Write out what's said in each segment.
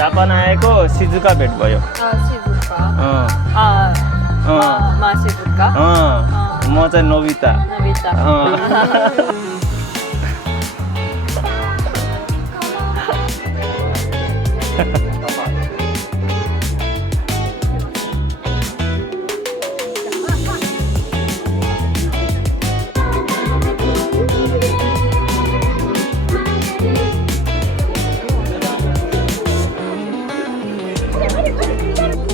Japan आएको सिजुका भेट भयो 시즈카. 시즈카. म चाहिँ नोबिता 노비타.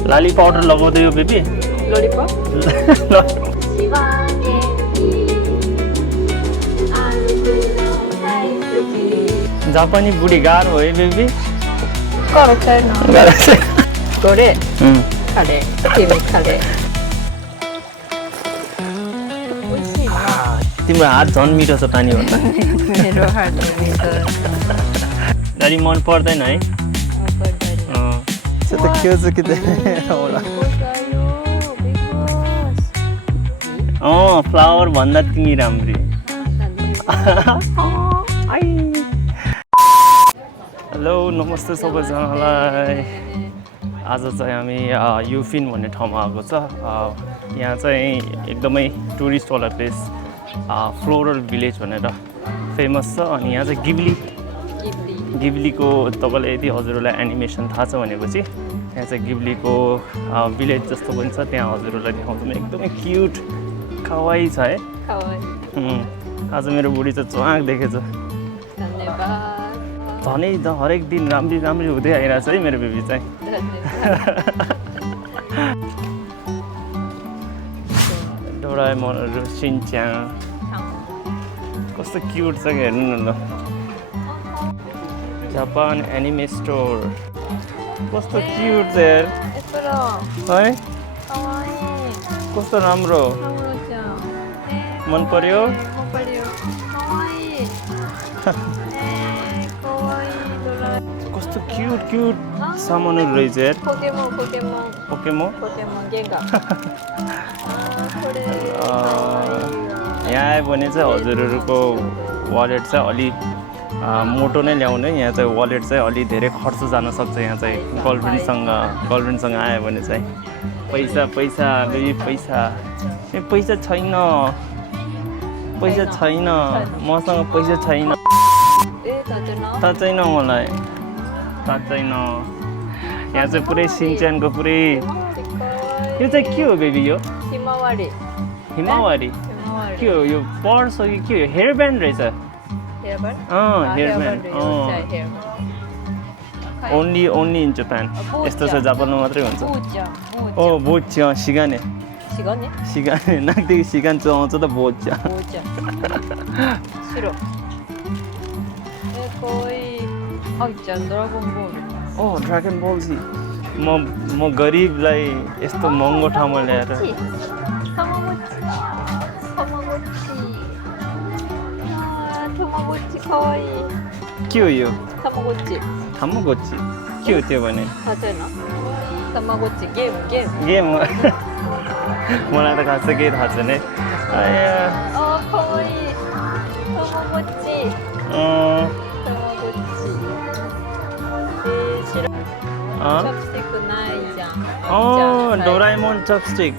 लाली पाउडर लगाउँदै हो बेबी 로리팝? जापानी बुढी गाह्रो हो है बेबी 거룩해요. 노래. 카레. 김이 카레. तिम्रो हात झन् मिठो छ पानी भन्दा मेरो हात मिठो गाडी मन पर्दैन हैちょっと気をつけてねほらफ्लावर भन्दा तिमी राम्री हेलो नमस्ते सबैजनालाई आज चाहिँ हामी युफिन भन्ने ठाउँमा आएको छ यहाँ चाहिँ एकदमै टुरिस्टवाला प्लेस फ्लोरल भिलेज भनेर फेमस छ अनि यहाँ चाहिँ गिब्लीको तपाईँलाई यदि हजुरहरूलाई एनिमेसन थाहा छ भनेपछि यहाँ चाहिँ गिब्लीको भिलेज जस्तो पनि छ त्यहाँ हजुरहरूलाई देखाउँछु म एकदमै क्युट कावाई छ है आज मेरो बुढी चाहिँ च्वाक देखेछ झनै हरेक दिन राम्री राम्री हुँदै आइरहेछ है मेरो बेबी चाहिँ डोराएमनहरू सिन्च्याङ कस्तो क्युट छ हेर्नु न ल जापान एनिमे स्टोर कस्तो क्युट छ यार है कस्तो राम्रो मन पर्यो कस्तो क्युट क्युट सामानहरू रहेछ यार पोकेमोन यहाँ आयो भने चाहिँ हजुरहरूको वालेट चाहिँ अलि मोटो नै ल्याउने यहाँ चाहिँ वालेट चाहिँ अलि धेरै खर्च जान सक्छ यहाँ चाहिँ गर्लफ्रेन्डसँग आयो भने चाहिँ पैसा बेबी पैसा छैन मसँग पैसा छैन थाहा छैन मलाई यहाँ चाहिँ पुरै सिन्च्यानको पुरै यो चाहिँ के हो बेबी यो हिमावारी के हो यो पर्स हो कि के हो हेयर ब्यान्ड रहेछ ओन्ली इन जापान यस्तो छ जापानमा मात्रै हुन्छ बोच्छ सिगाने नाकदेखि सिगान आउँछ त बोच्छ ड्रागन बल जी म गरिबलाई यस्तो महँगो ठाउँमा ल्याएर के हो यो थामागोची के हो त्यो भने गेम मलाई त खास केही थाहा छैन डोराएमोन चपस्टिक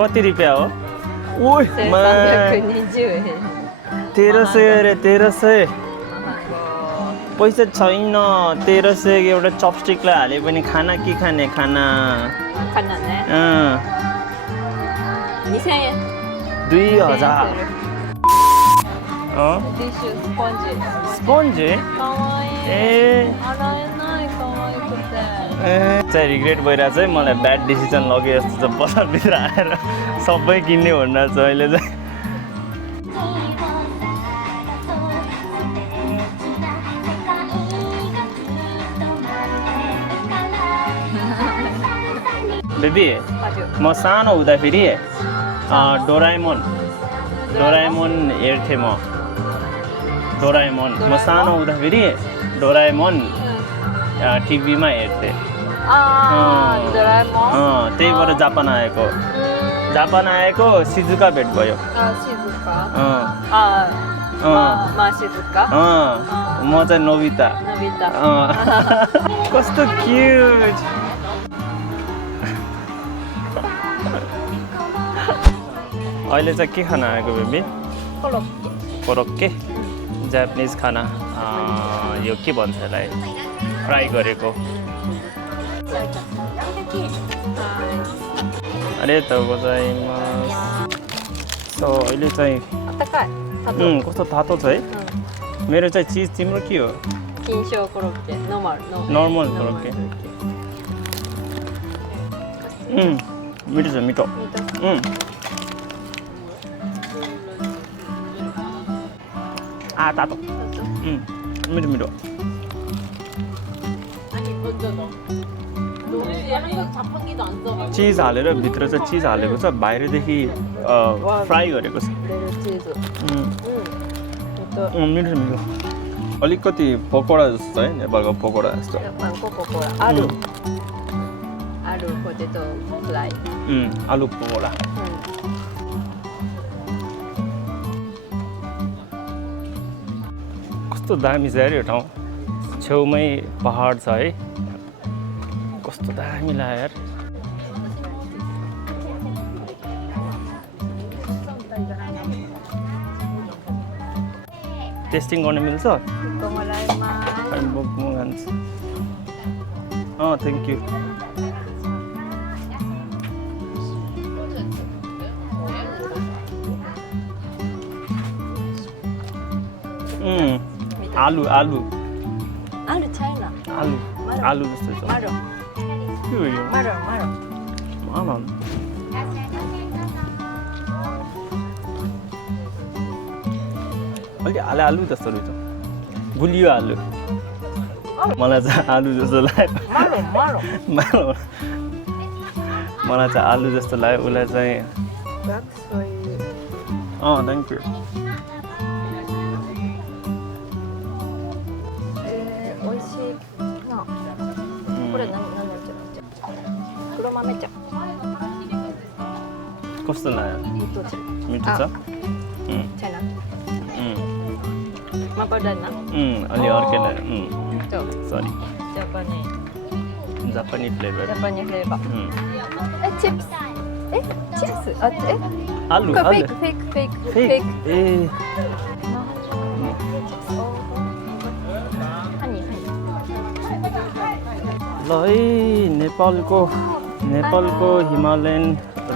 कति रुपियाँ हो 1300 अरे 1300 पैसा छैन 1300 एउटा चपस्टिकलाई हाले पनि खाना के खाने खाना 2000 स्पन्ज चाहिँ रिग्रेट भइरहेको छ है मलाई ब्याड डिसिजन लगे जस्तो छ बजारभित्र आएर सबै किन्ने भनिरहेको छ अहिले चाहिँ बेबी म सानो हुँदाखेरि डोराएमोन हेर्थेँ म सानो हुँदाखेरि डोराएमोन टिभीमा हेर्थेँ त्यही भएर जापान आएको सिजुका भेट भयो म चाहिँ नोबिता Bebita. कस्तो क्युट अहिले चाहिँ के खाना आएको बेबी Korokke. कोरोक्के जापानिज खाना यो के भन्छ यसलाई फ्राई गरेको अरे त गोजाइमास सो अहिले चाहिँ Atakai. Tato. कस्तो तातो छ है मेरो चाहिँ चिज तिम्रो के हो Kinshou korokke. Normal. नर्मल कोरोक्के मिठो छ मिठो तातो मिठो मिठो चिज हालेर भित्र चाहिँ चिज हालेको छ बाहिरदेखि फ्राई गरेको छ cheese. मिठो मिठो अलिकति पकौडा जस्तो छ है नेपालको पकौडा जस्तो Mangko pokora. Alu. Alu potato fry. आलु पकौडा कस्तो दामी छ यार यो ठाउँ छेउमै पहाड छ है कस्तो दामी लाग्यो यार टेस्टिङ गर्न मिल्छ Komoraimasu. म खान्छु थ्याङ्क यू आलु आलु Alu China. आलु आलु जस्तो छ Maro. के हो यो Maro. आमाम अलि आलु जस्तो रहेछ गुलियो आलु मलाई चाहिँ आलु जस्तो लाग्यो Maro. मलाई चाहिँ आलु जस्तो लाग्यो उसलाई चाहिँ That's why. थ्याङ्क यू 美味しいな。これ何の茶？黒豆茶。 कस्तो लाग्यो ミット茶。 मिठो छ China. Mapadana. अलि अर्कै लाग्यो So, सरी Japanese. जापानी flavour Japanese flavor. Chips. Chips. आलु आलु Fake. फेक ए Honey. ल है नेपालको हिमालयन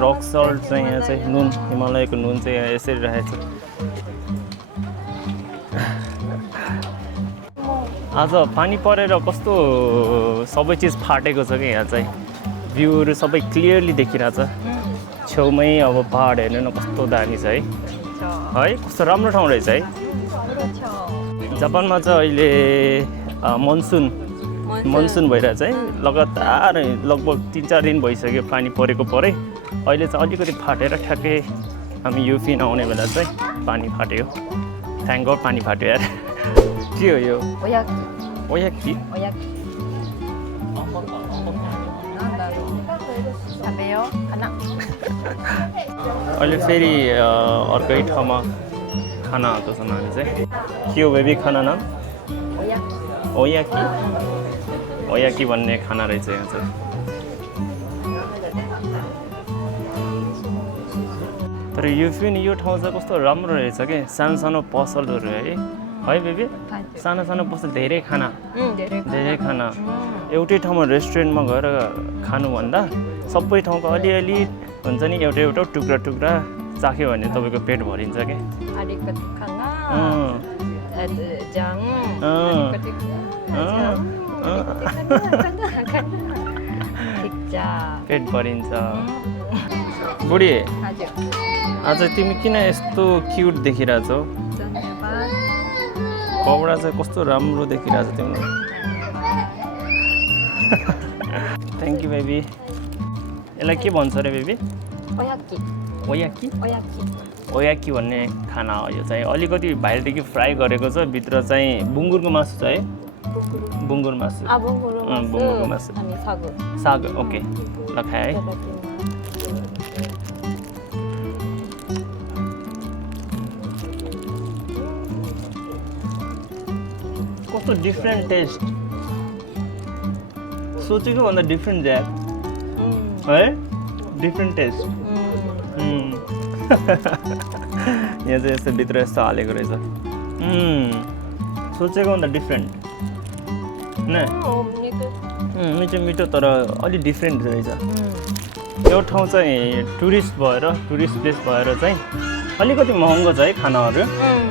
रक सल्ट चाहिँ यहाँ चाहिँ नुन हिमालयको नुन चाहिँ यहाँ यसरी राखेको छ आज पानी परेर कस्तो सबै चिज फाटेको छ कि यहाँ चाहिँ भ्यूहरू सबै क्लियरली देखिरहेछ छेउमै अब पहाड हेर्नु न कस्तो दामी छ है कस्तो राम्रो ठाउँ रहेछ है जापानमा चाहिँ अहिले मनसुन भइरहेछ है लगातार लगभग 3-4 दिन भइसक्यो पानी परेको परे अहिले चाहिँ अलिकति फाटेर ठ्याक्कै हामी युफिन आउने बेला चाहिँ पानी फाट्यो थ्याङ्क गड पानी फाट्यो यार के हो यो ओयाकी अहिले फेरि अर्कै ठाउँमा खाना आएको छौँ हामी चाहिँ के हो बेबी खाना नाम ओयाकी भन्ने खाना रहेछ यहाँ चाहिँ तर युफिन यो ठाउँ चाहिँ कस्तो राम्रो रहेछ कि सानो सानो पसलहरू है बेबी सानो सानो पसल धेरै खाना एउटै ठाउँमा रेस्टुरेन्टमा गएर खानुभन्दा सबै ठाउँको अलिअलि हुन्छ नि एउटा टुक्रा चाख्यो भने तपाईँको पेट भरिन्छ क्या पेट भरिन्छ बुढी आज तिमी किन यस्तो क्युट देखिरहेछौ कपडा चाहिँ कस्तो राम्रो देखिरहेछ तिम्रो थ्याङ्क यू बेबी यसलाई के भन्छ अरे बेबी ओयाकी भन्ने खाना हो यो चाहिँ अलिकति बाहिरदेखि फ्राई गरेको छ भित्र चाहिँ बुङ्गुरको मासु छ है बुङ्गुर मासु बुङ्गुरको मासु साग ओके ल खाए है कस्तो डिफ्रेन्ट टेस्ट सोचेको भन्दा डिफ्रेन्ट ज्याक है डिफ्रेन्ट टेस्ट यहाँ चाहिँ यस्तो भित्र यस्तो हालेको रहेछ सोचेको भन्दा डिफ्रेन्ट मिठो मिठो तर अलिक डिफ्रेन्ट रहेछ यो ठाउँ चाहिँ टुरिस्ट प्लेस भएर चाहिँ अलिकति महँगो छ है खानाहरू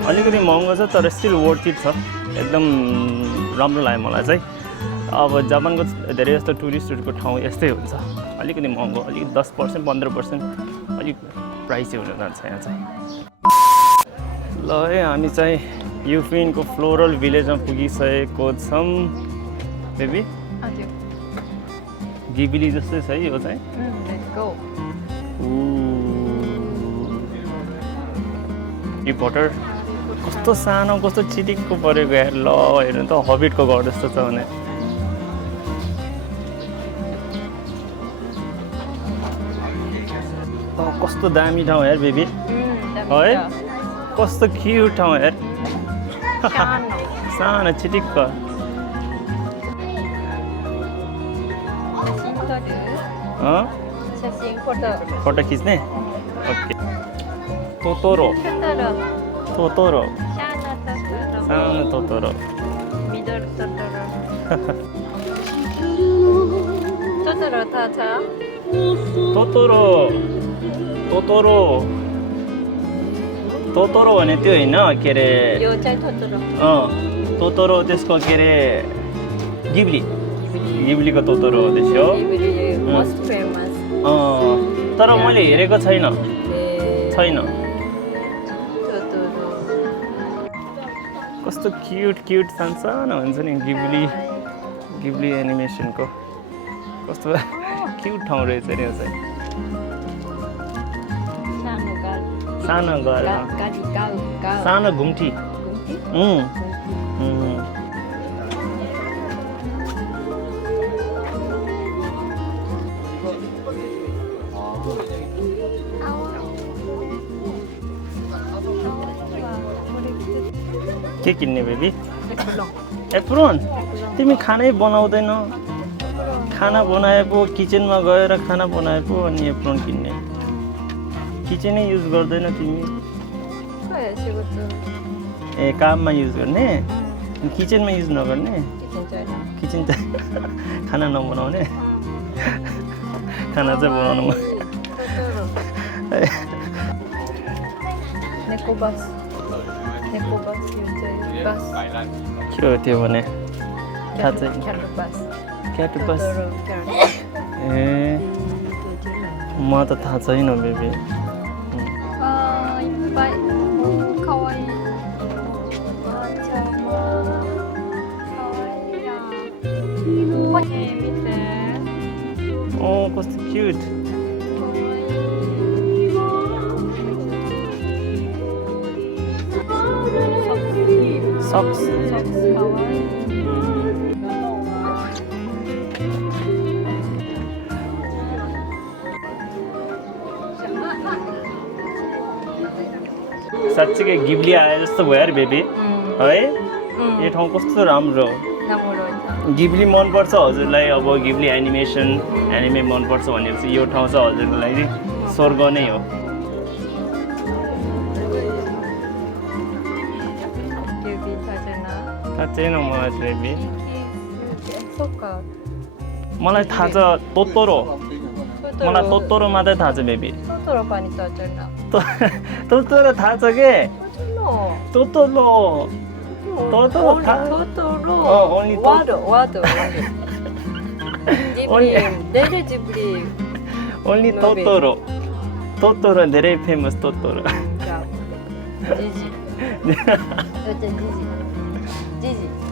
अलिकति महँगो छ तर स्टिल वर्थ इट छ एकदम राम्रो लाग्यो मलाई चाहिँ अब जापानको धेरै जस्तो टुरिस्टहरूको ठाउँ यस्तै हुन्छ अलिकति महँगो अलिक 10% 15% अलिक प्राइसै हुन जान्छ यहाँ चाहिँ ल है हामी चाहिँ युफिनको फ्लोरल भिलेजमा पुगिसकेको छौँ बेबी गिबिली जस्तै छ है यो चाहिँ यो भटर कस्तो सानो कस्तो चिटिक्को परेको यार ल हेर्नु त हबिटको घर जस्तो छ भने कस्तो दामी ठाउँ यार बेबी है कस्तो क्युट ठाउँ यार सानो चिटिक्क फोटो खिच्ने ओके टोटोरो सानो टोटोरो टोटोरो भने त्यो होइन के अरे टोटोरो त्यसको के अरे गिब्लीको टोटोरो हो त्यसो तर मैले हेरेको छैन कस्तो क्युट सानो हुन्छ नि गिब्ली एनिमेसनको कस्तो क्युट ठाउँ रहेछ नि यो चाहिँ सानो घर सानो घुम्टी के किन्ने बेबी एप्रोन तिमी खानै बनाउँदैन खाना बनाए पो किचनमा गएर खाना बनाए पो अनि एप्रोन किन्ने किचनै युज गर्दैन तिमी ए काममा युज गर्ने किचनमा युज नगर्ने किचन चाहिँ खाना नबनाउने खाना चाहिँ बनाउनु के हो त्यो भने थाहा छैन क्याटबस ए म त थाहा छैन बेबी Oh, कस्तो क्युट सक्स साँच्चीकै गिब्ली आए जस्तो भयो यार बेबी है यो ठाउँ कस्तो राम्रो गिब्ली मनपर्छ हजुरलाई अब गिब्ली एनिमे मनपर्छ भनेपछि यो ठाउँ चाहिँ हजुरको लागि स्वर्ग नै हो थाहा छैन मलाई बेबी मलाई थाहा छ टोटोरो मलाई टोटोरो मात्रै थाहा छ बेबी टोटोरो थाहा छ के टोटोरो only Totoro धेरै famous Totoro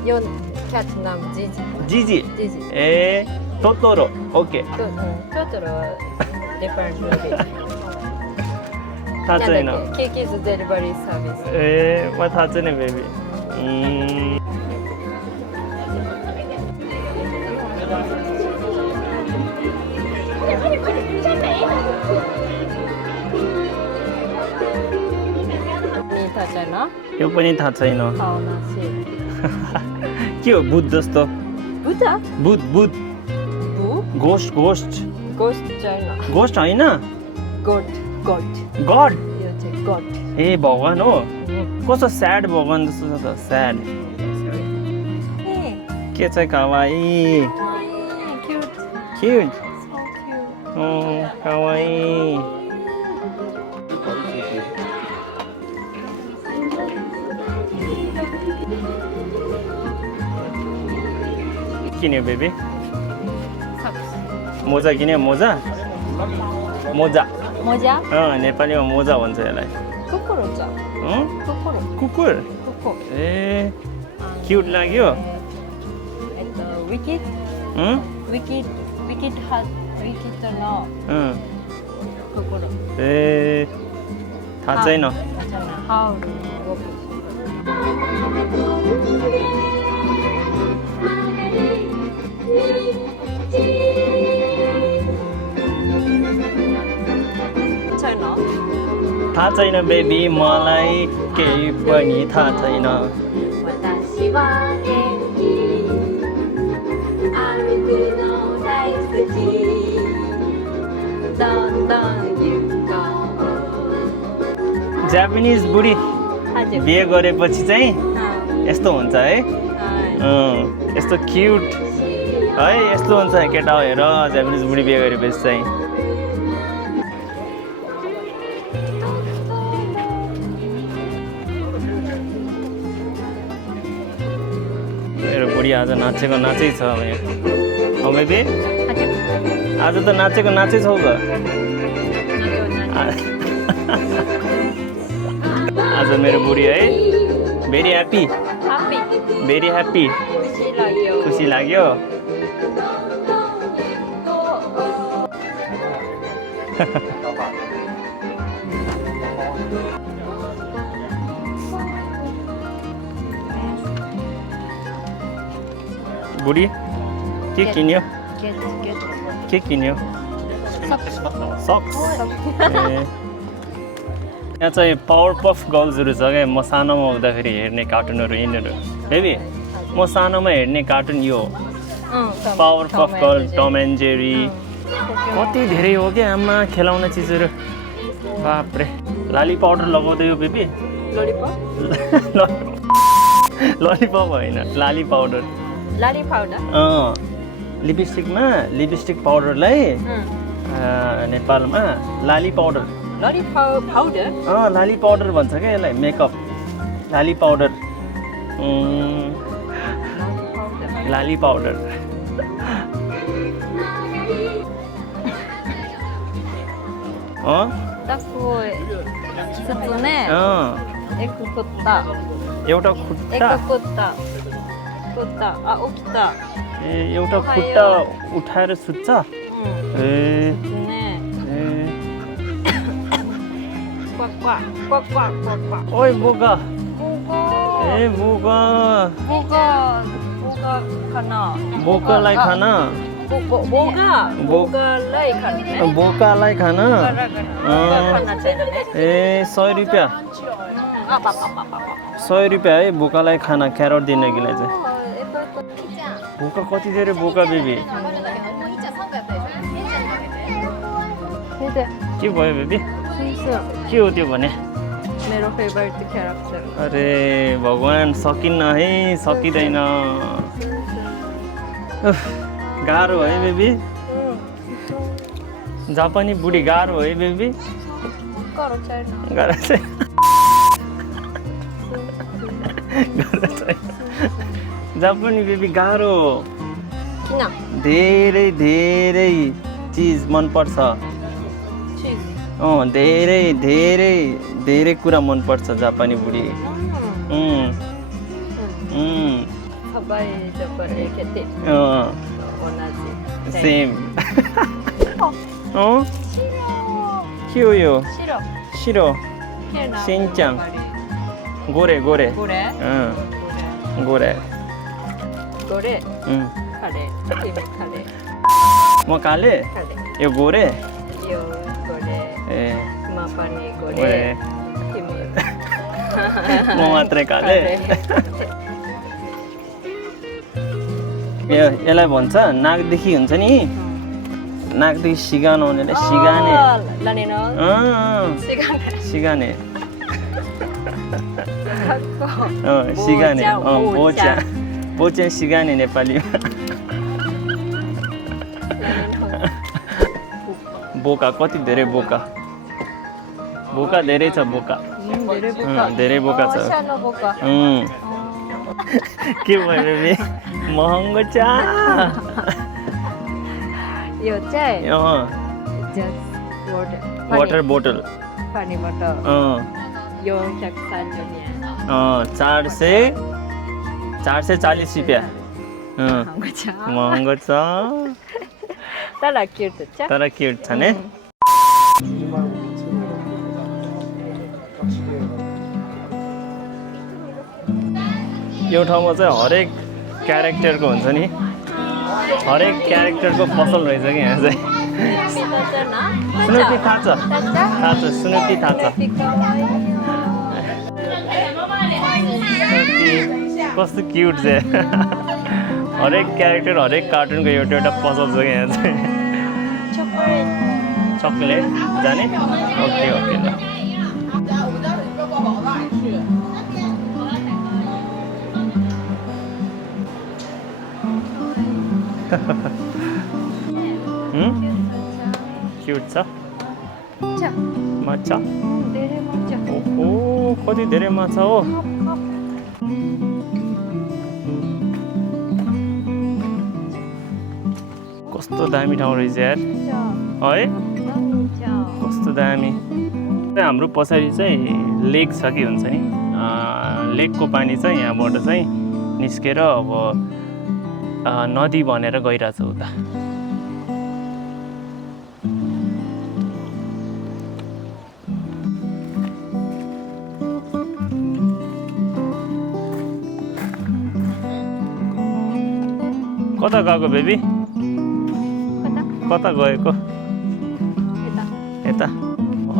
Your cat name Gigi. Gigi eh Totoro okay Totoro different movie थाहा छैन Kiki's delivery service ए म थाहा छैन बेबी यो पनि थाहा छैन के हो भूत जस्तो Buddha? भूत भूत Boo? Ghost ghost Ghost China. Ghost होइन God. God. God You say God. ए भगवान हो कस्तो स्याड भगवान जस्तो छ त स्याड Hey. के चाहिँ कावाई Cute. Cute So cute. कावाई किन्यो बेबी मोजा किन्यो मोजा मोजा Moja? नेपालीमा मोजा भन्छ यसलाई Kokoro cha. अँ? Kokoro. कुकुर Koko. ए क्युट लाग्यो Wicked. अँ? Wicked. Wicked has. Wicked no. अँ। Kokoro. ए थाहा छैन How? China. थाहा छैन बेबी मलाई केही पनि थाहा छैन 私は元気歩くの大好きどんどん行こう जापानिज बुढी 初め बिहे गरेपछि चाहिँ は यस्तो हुन्छ है い अँ, यस्तो क्युट है यस्तो हुन्छ केटा हेर जापानिज बुढी बिहे गरेपछि चाहिँ मेरो बुढी आज नाचेको नाचै छ अब यहाँ अब बेबी 初め आज त नाचेको नाचै छौ त 何 आज मेरो बुढी है भेरी ह्याप्पी ハッピー भेरी ह्याप्पी 口らよ खुसी लाग्यो बुढी के किन्यो गेट गेट के किन्यो सक्स यहाँ चाहिँ पावर पफ गर्ल्सहरू छ क्या म सानोमा हुँदाखेरि हेर्ने कार्टुनहरू यिनीहरू बेबी म सानोमा हेर्ने कार्टुन यो Powerpuff girl Tom and Jerry कति धेरै हो क्या आमा खेलाउने चिजहरू बाप्रे लाली पाउडर लगाउँदै हो बेबी ललिपप ललिपप होइन लाली पाउडर लाली पाउडर लिपस्टिकमा लिपस्टिक पाउडरलाई नेपालमा लाली पाउडर लाली पाउडर लाली पाउडर भन्छ क्या यसलाई मेकअप लाली पाउडर लाली पाउडर एक कुत्ता एउटा खुट्टा कुत्ता उठ्दा ए एउटा खुट्टा उठाएर सुत्छ ए ओइ बोका ए बोका बोकालाई खान बोकालाई खान ए 100 रुपियाँ 100 रुपियाँ है बोकालाई खाना क्यारोट दिनकीलाई चाहिँ बोका कति धेरै बोका बेबी के भयो बेबी के हो त्यो भने मेरो फेभरेट क्यारेक्टर अरे भगवान सकिन्न है सकिँदैन गाह्रो है बेबी जापानी बुढी गाह्रो है बेबी गाह्रो चाहिँ जापानी बेबी गाह्रो धेरै धेरै चिज मनपर्छ धेरै धेरै धेरै कुरा मनपर्छ जापानी बुढी सेम के हो यो शिरो सिन्चाङ गोरे गोरे गोरे म काले यो गोरे ए गोरे म मात्रै काले यसलाई भन्छ नाकदेखि हुन्छ नि नाकदेखि सिगानो हुनेले सिगाने लानेनो सिगाने सिगाने बोचा बोचा सिगाने नेपालीमा बोका कति धेरै बोका बोका धेरै छ बोका धेरै बोका छ के भयो बेबी महँगो छ यो चाहिँ वाटर बोतल पानी बोतल यो 440 रुपियाँ महँगो छ तर क्युट छ तर क्युट छ नि यो ठाउँमा चाहिँ हरेक क्यारेक्टरको हुन्छ नि हरेक क्यारेक्टरको पसल रहेछ कि यहाँ चाहिँ स्नुपी थाहा छ स्नुपी थाहा छ कस्तो क्युट चाहिँ हरेक क्यारेक्टर हरेक कार्टुनको एउटा एउटा पसल छ कि यहाँ चाहिँ चकलेट जाने ओके ओके ल क्युट छ माछा ओहो कति धेरै माछा हो कस्तो दामी ठाउँ रहेछ यार है कस्तो दामी हाम्रो पछाडि चाहिँ लेक छ कि हुन्छ नि लेकको पानी चाहिँ यहाँबाट चाहिँ निस्केर अब नदी भनेर गइरहेछ उता कता गएको बेबी कता गएको यता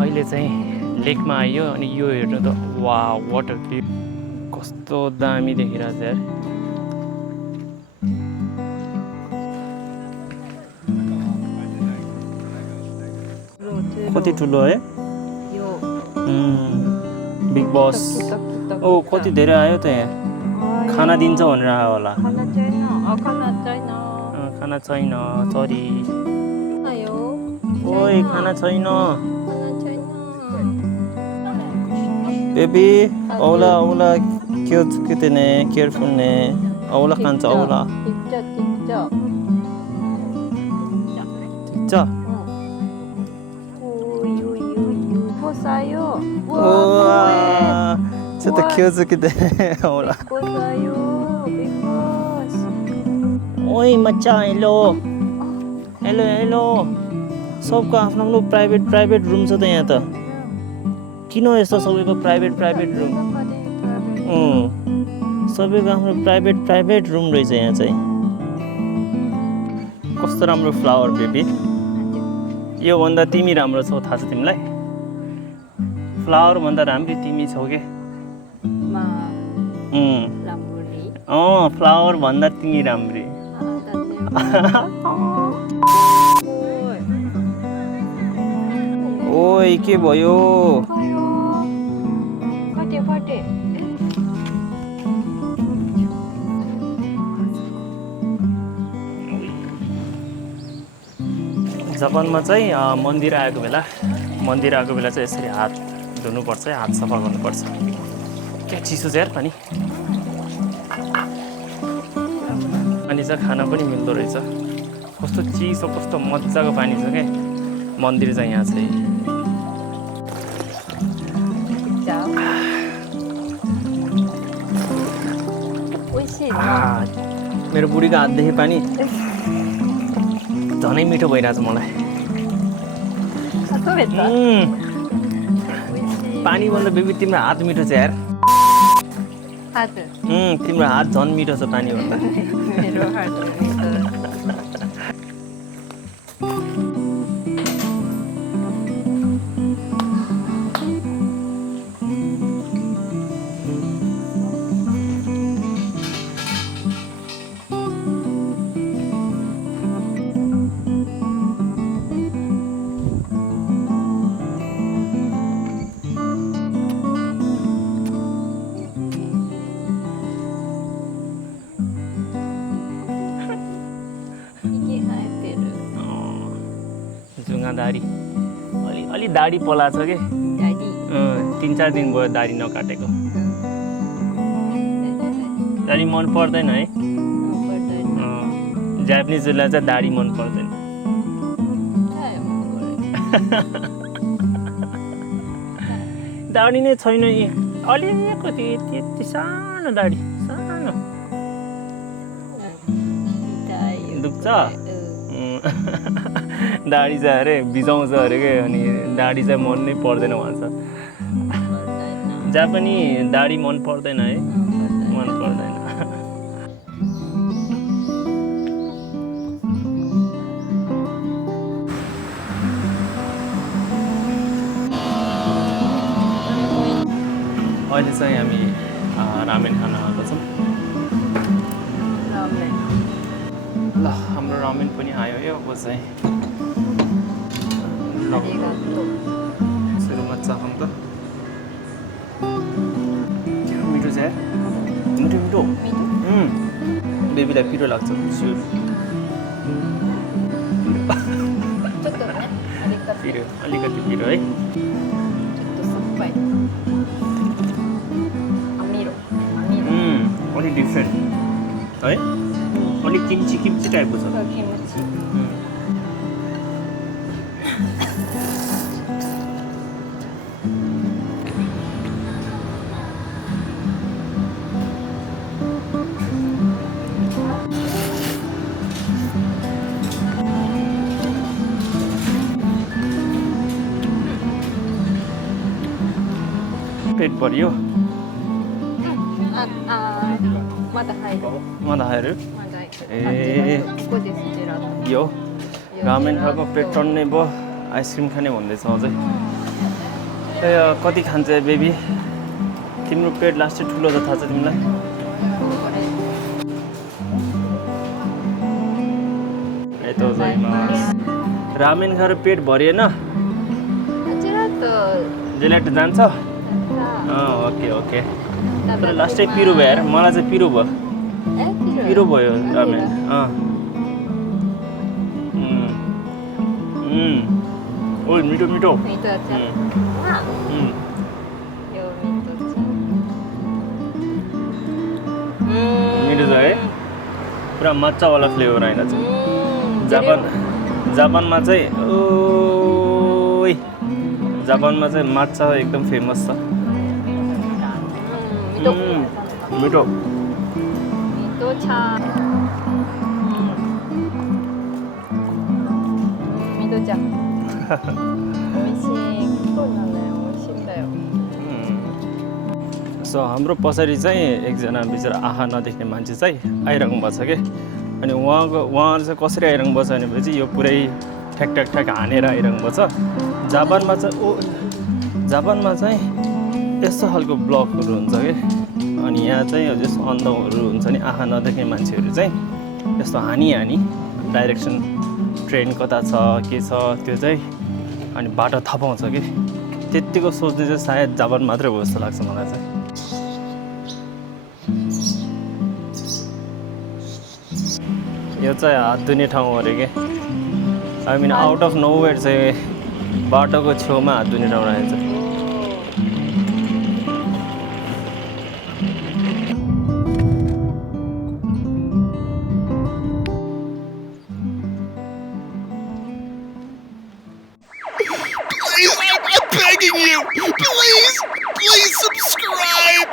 अहिले चाहिँ लेकमा आइयो अनि यो हेर्नु त वा वाटर भ्यू कस्तो दामी देखिरहेछ यार कति ठुलो है बिग बस ओ कति धेरै आयो त यहाँ खाना दिन्छ भनेर आयो होला खाना छैन सरी ओइ खाना छैन बेबी औला औला के ने केयरफुल ने औला खान्छ औला ठिक छちょっと気をつけてほらおいमच्चा हेलो हेलो हेलो सबको आफ्नो आफ्नो प्राइभेट रुम छ त यहाँ त किन यस्तो सबैको प्राइभेट रुम सबैको आफ्नो प्राइभेट रुम रहेछ यहाँ चाहिँ कस्तो राम्रो फ्लावर बेबी यो भन्दा तिमी राम्रो छौ थाहा छ तिमीलाई फ्लावर भन्दा राम्री तिमी छौ के फ्लावर भन्दा तिमी राम्री ओइ के भयो जापानमा चाहिँ मन्दिर आएको बेला चाहिँ यसरी हात धुनुपर्छ हात सफा गर्नुपर्छ क्या चिसो छ यार पानी चाहिँ खाना पनि मिल्दो रहेछ कस्तो चिसो कस्तो मजाको पानी छ क्या मन्दिर चाहिँ यहाँ चाहिँ मेरो बुढीको हातदेखि पानी झनै मिठो भइरहेछ मलाई पानी भन्दा बेबी तिम्रो हात मिठो छ यार तिम्रो हात झन् मिठो छ पानी भन्दा दाढी अलि दाढी पलाछ के Jadi 3-4 दिन भयो दाढी नकाटेको दाढी मन पर्दैन है जापानिजहरूलाई चाहिँ दाढी मन पर्दैन दाढी नै छैन अलिकति त्यति सानो दाढी सानो दुख्छ दाढी चाहिँ अरे बिजाउँछ अरे के अनि दाढी चाहिँ मन नै पर्दैन भन्छ जापानी दाढी मन पर्दैन है मन पर्दैन अहिले चाहिँ हामी रामेन खान आएको छौँ ल हाम्रो रामेन पनि आयो है अब चाहिँ सुरुमा चाखौँ त मिठो छ मिठो मिठो बेबीलाई पिरो लाग्छ पिरो अलिकति पिरो है अलिक डिफ्रेन्ट है अलिक किम्ची टाइपको छ पेट भरियोまだ入るयो रामेन खाएको पेट टन्ने भयो आइसक्रिम खाने भन्दैछ अझै ए कति खान्छ बेबी तिम्रो पेट लास्टै ठुलो त थाहा छ तिमीलाई यता रामेन खाएर पेट भरिएन जेलाटो जान्छ ओके ओके तर लास्टै पिरो भयो यार मलाई चाहिँ पिरो भयो पिरो भयो रामेन ओ मिठो मिठो मिठो छ है पुरा मच्चावाला फ्लेभर आएन चाहिँ जापानमा चाहिँ ओइ जापानमा चाहिँ माछा एकदम फेमस छ मिठो सो हाम्रो पछाडि चाहिँ एकजना बिचरा आँखा नदेख्ने मान्छे चाहिँ आइरहनु भएको छ कि अनि उहाँहरू चाहिँ कसरी आइरहनु भएको छ भनेपछि यो पुरै ठ्याक ठ्याक ठ्याक हानेर आइरहनु भएको छ जापानमा चाहिँ यस्तो खालको ब्लकहरू हुन्छ कि अनि यहाँ चाहिँ यस्तो अन्धहरू हुन्छ नि आँखा नदेख्ने मान्छेहरू चाहिँ यस्तो हानी डाइरेक्सन ट्रेन कता छ के छ त्यो चाहिँ अनि बाटो थाहा पाउँछ कि त्यत्तिको सोच्ने चाहिँ सायद जापान मात्रै हो जस्तो लाग्छ मलाई चाहिँ यो चाहिँ हात धुने ठाउँ अरे के I mean out of nowhere चाहिँ बाटोको छेउमा हात धुने ठाउँ रहेछ I'm begging you, please subscribe.